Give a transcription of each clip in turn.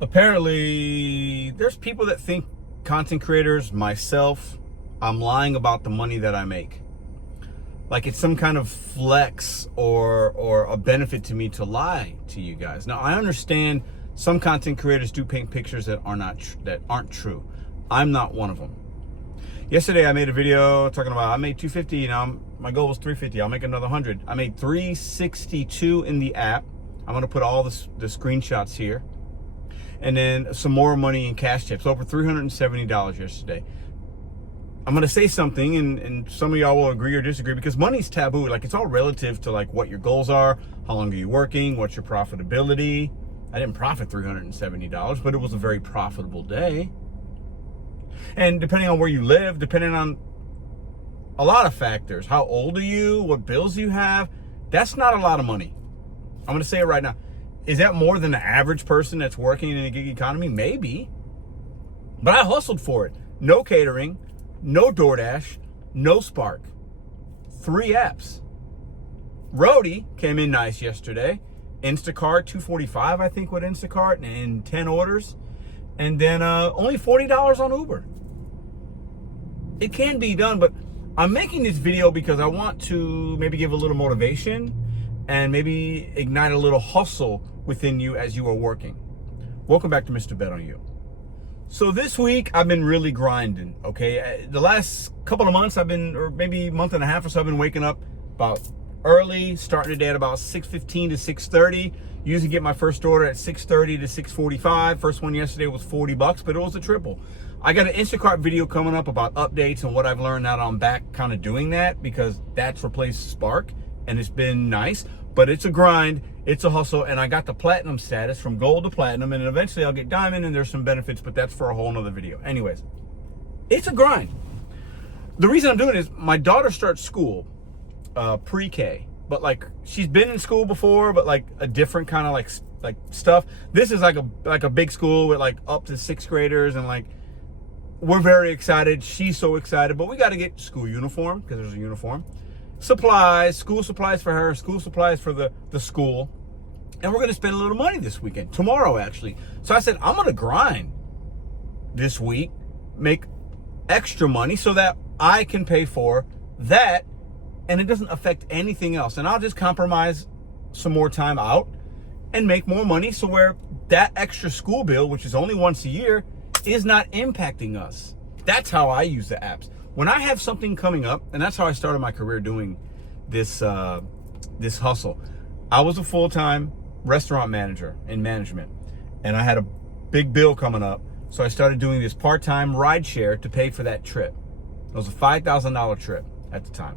Apparently, there's people that think content creators, myself, I'm lying about the money that I make. Like it's some kind of flex or a benefit to me to lie to you guys. Now, I understand some content creators do paint pictures that aren't true. I'm not one of them. Yesterday, I made a video talking about I made 250. Now my goal was 350. I'll make another 100. I made 362 in the app. I'm gonna put all the screenshots here, and then some more money in cash tips. Over $370 yesterday. I'm gonna say something, and some of y'all will agree or disagree because money's taboo. Like it's all relative to like what your goals are, how long are you working, what's your profitability. I didn't profit $370, but it was a very profitable day. And depending on where you live, depending on a lot of factors, how old are you, what bills you have, that's not a lot of money. I'm gonna say it right now. Is that more than the average person that's working in a gig economy? Maybe. But I hustled for it. No catering, no DoorDash, no Spark. 3 apps. Roadie came in nice yesterday. Instacart, $245, I think, with Instacart, and 10 orders. And then only $40 on Uber. It can be done, but I'm making this video because I want to maybe give a little motivation and maybe ignite a little hustle within you as you are working. Welcome back to Mr.BetonYou. So this week, I've been really grinding, okay? The last couple of months, or maybe month and a half or so, I've been waking up about early, starting the day at about 6:15 to 6:30. Usually get my first order at 6:30 to 6:45. First one yesterday was $40, but it was a triple. I got an Instacart video coming up about updates and what I've learned now that I'm back kind of doing that because that's replaced Spark and it's been nice, but it's a grind, it's a hustle, and I got the platinum status from gold to platinum, and eventually I'll get diamond, and there's some benefits, but that's for a whole nother video. Anyways, it's a grind. The reason I'm doing it is my daughter starts school, pre-K, but like she's been in school before, but like a different kind of like stuff. This is like a big school with like up to 6th graders, and like we're very excited. She's so excited, but we got to get school uniform because there's a uniform, supplies, school supplies for her, school supplies for the school, and we're gonna spend a little money this weekend, tomorrow actually. So I said I'm gonna grind this week, make extra money so that I can pay for that and it doesn't affect anything else. And I'll just compromise some more time out and make more money so where that extra school bill, which is only once a year, is not impacting us. That's how I use the apps. When I have something coming up, and that's how I started my career doing this hustle. I was a full-time restaurant manager in management, and I had a big bill coming up, so I started doing this part-time ride share to pay for that trip. It was a $5,000 trip at the time.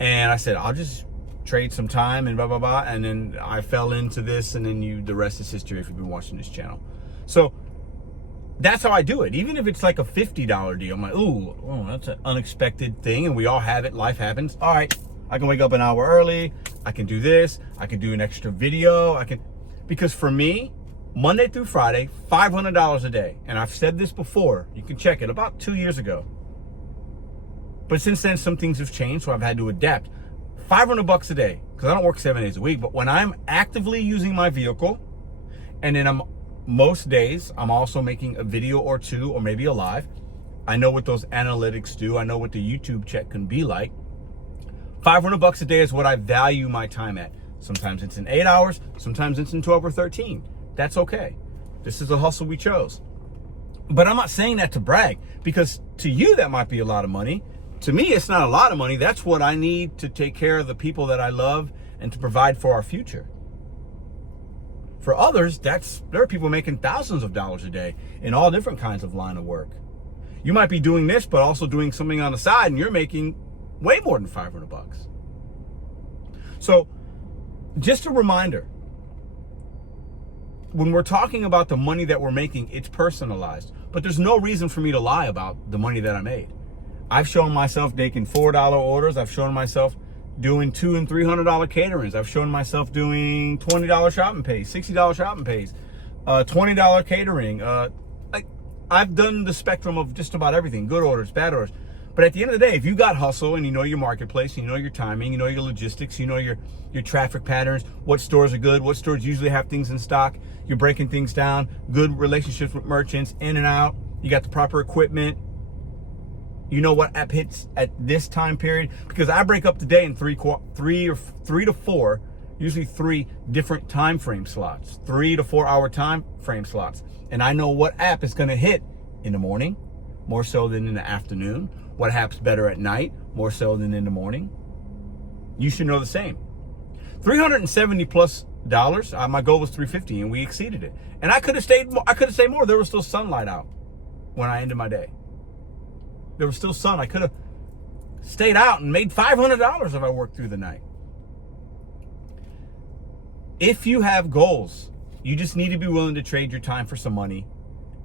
And I said, I'll just trade some time and blah, blah, blah. And then I fell into this, and then the rest is history if you've been watching this channel. So that's how I do it. Even if it's like a $50 deal, I'm like, ooh, that's an unexpected thing, and we all have it, life happens. All right, I can wake up an hour early, I can do this, I can do an extra video, because for me, Monday through Friday, $500 a day. And I've said this before, you can check it, about 2 years ago. But since then, some things have changed, so I've had to adapt. $500 a day, because I don't work 7 days a week, but when I'm actively using my vehicle, and then most days, I'm also making a video or two, or maybe a live. I know what those analytics do. I know what the YouTube check can be like. $500 a day is what I value my time at. Sometimes it's in 8 hours, sometimes it's in 12 or 13. That's okay. This is a hustle we chose. But I'm not saying that to brag, because to you, that might be a lot of money. To me, it's not a lot of money. That's what I need to take care of the people that I love and to provide for our future. For others, there are people making thousands of dollars a day in all different kinds of line of work. You might be doing this, but also doing something on the side, and you're making way more than $500. So just a reminder, when we're talking about the money that we're making, it's personalized, but there's no reason for me to lie about the money that I made. I've shown myself making $4 orders. I've shown myself doing $200 and $300 caterings. I've shown myself doing $20 shopping pays, $60 shopping pays, $20 catering. I've done the spectrum of just about everything, good orders, bad orders. But at the end of the day, if you got hustle and you know your marketplace, you know your timing, you know your logistics, you know your traffic patterns, what stores are good, what stores usually have things in stock, you're breaking things down, good relationships with merchants, in and out, you got the proper equipment, you know what app hits at this time period, because I break up the day in three to four, usually 3 different time frame slots, 3 to 4 hour time frame slots. And I know what app is going to hit in the morning, more so than in the afternoon. What app's better at night, more so than in the morning. You should know the same. $370 plus. My goal was $350, and we exceeded it. And I could have stayed more. There was still sunlight out when I ended my day. There was still sun. I could have stayed out and made $500 if I worked through the night. If you have goals, you just need to be willing to trade your time for some money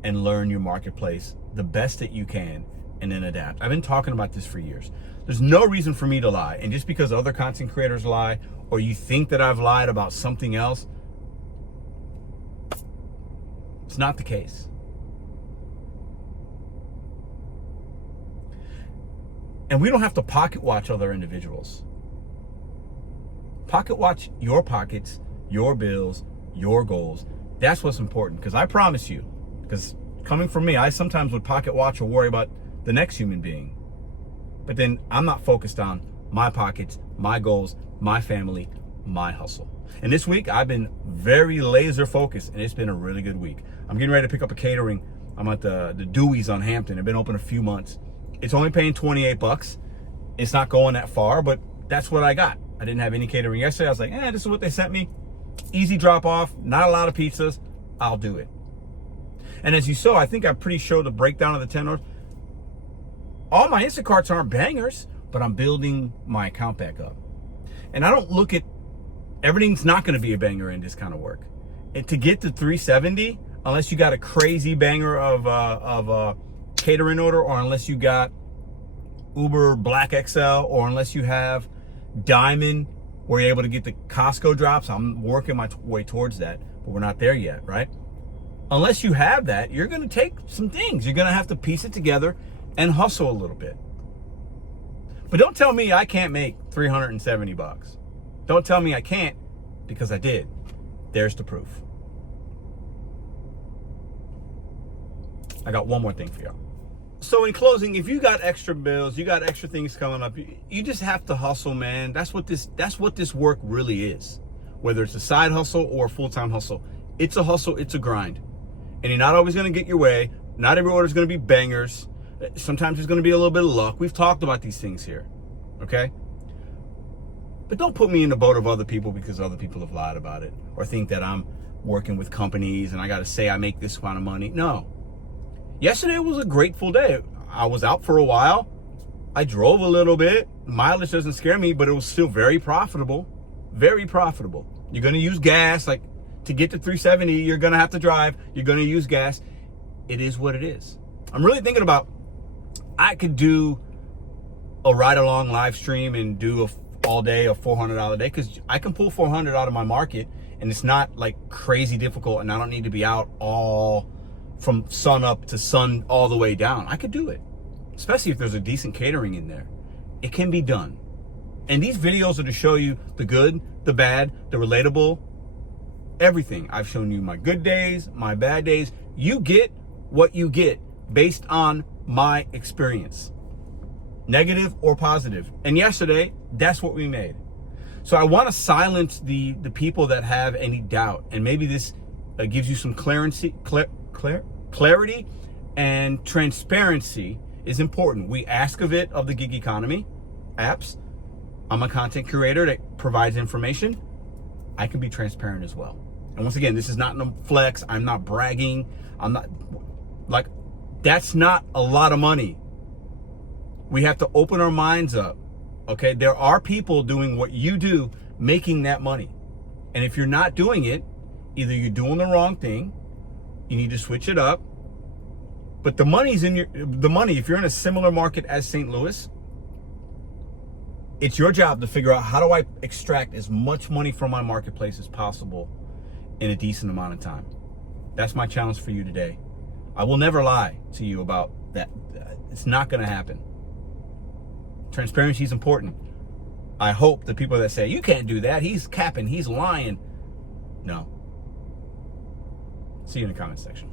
and learn your marketplace the best that you can, and then adapt. I've been talking about this for years. There's no reason for me to lie. And just because other content creators lie, or you think that I've lied about something else, it's not the case. And we don't have to pocket watch other individuals. Pocket watch your pockets, your bills, your goals. That's what's important. Because I promise you, because coming from me, I sometimes would pocket watch or worry about the next human being. But then I'm not focused on my pockets, my goals, my family, my hustle. And this week I've been very laser focused, and it's been a really good week. I'm getting ready to pick up a catering. I'm at the Dewey's on Hampton. I've been open a few months. It's only paying $28. It's not going that far, but that's what I got. I didn't have any catering yesterday. I was like, this is what they sent me. Easy drop off, not a lot of pizzas. I'll do it. And as you saw, I think I pretty showed the breakdown of the 10 orders. All my Instacarts aren't bangers, but I'm building my account back up. And I don't look at, everything's not going to be a banger in this kind of work. And to get to 370, unless you got a crazy banger of a catering order, or unless you got Uber Black XL, or unless you have Diamond, where you're able to get the Costco drops. I'm working my way towards that, but we're not there yet, right? Unless you have that, you're going to take some things. You're going to have to piece it together and hustle a little bit. But don't tell me I can't make $370. Don't tell me I can't, because I did. There's the proof. I got one more thing for y'all. So in closing, if you got extra bills, you got extra things coming up, you just have to hustle, man. That's what this work really is. Whether it's a side hustle or a full-time hustle, it's a hustle, it's a grind. And you're not always going to get your way. Not every order is going to be bangers. Sometimes there's going to be a little bit of luck. We've talked about these things here, okay? But don't put me in the boat of other people because other people have lied about it, or think that I'm working with companies and I got to say I make this amount of money. No. Yesterday was a grateful day. I was out for a while. I drove a little bit. Mileage doesn't scare me, but it was still very profitable. Very profitable. You're going to use gas. Like, to get to 370, you're going to have to drive. You're going to use gas. It is what it is. I'm really thinking about, I could do a ride-along live stream and do all day a $400 day, because I can pull 400 out of my market, and it's not like crazy difficult, and I don't need to be out all from sun up to sun all the way down. I could do it, especially if there's a decent catering in there. It can be done. And these videos are to show you the good, the bad, the relatable, everything. I've shown you my good days, my bad days. You get what you get based on my experience, negative or positive. And yesterday, that's what we made. So I want to silence the people that have any doubt. And maybe this gives you some clarity and transparency is important. We ask of it of the gig economy apps. I'm a content creator that provides information. I can be transparent as well. And once again, this is not no flex. I'm not bragging. I'm not like, that's not a lot of money. We have to open our minds up. Okay, there are people doing what you do, making that money. And if you're not doing it, either you're doing the wrong thing, you need to switch it up. But the money's in the money, if you're in a similar market as St. Louis, it's your job to figure out, how do I extract as much money from my marketplace as possible in a decent amount of time? That's my challenge for you today. I will never lie to you about that. It's not going to happen. Transparency is important. I hope the people that say, you can't do that, he's capping, he's lying. No. See you in the comment section.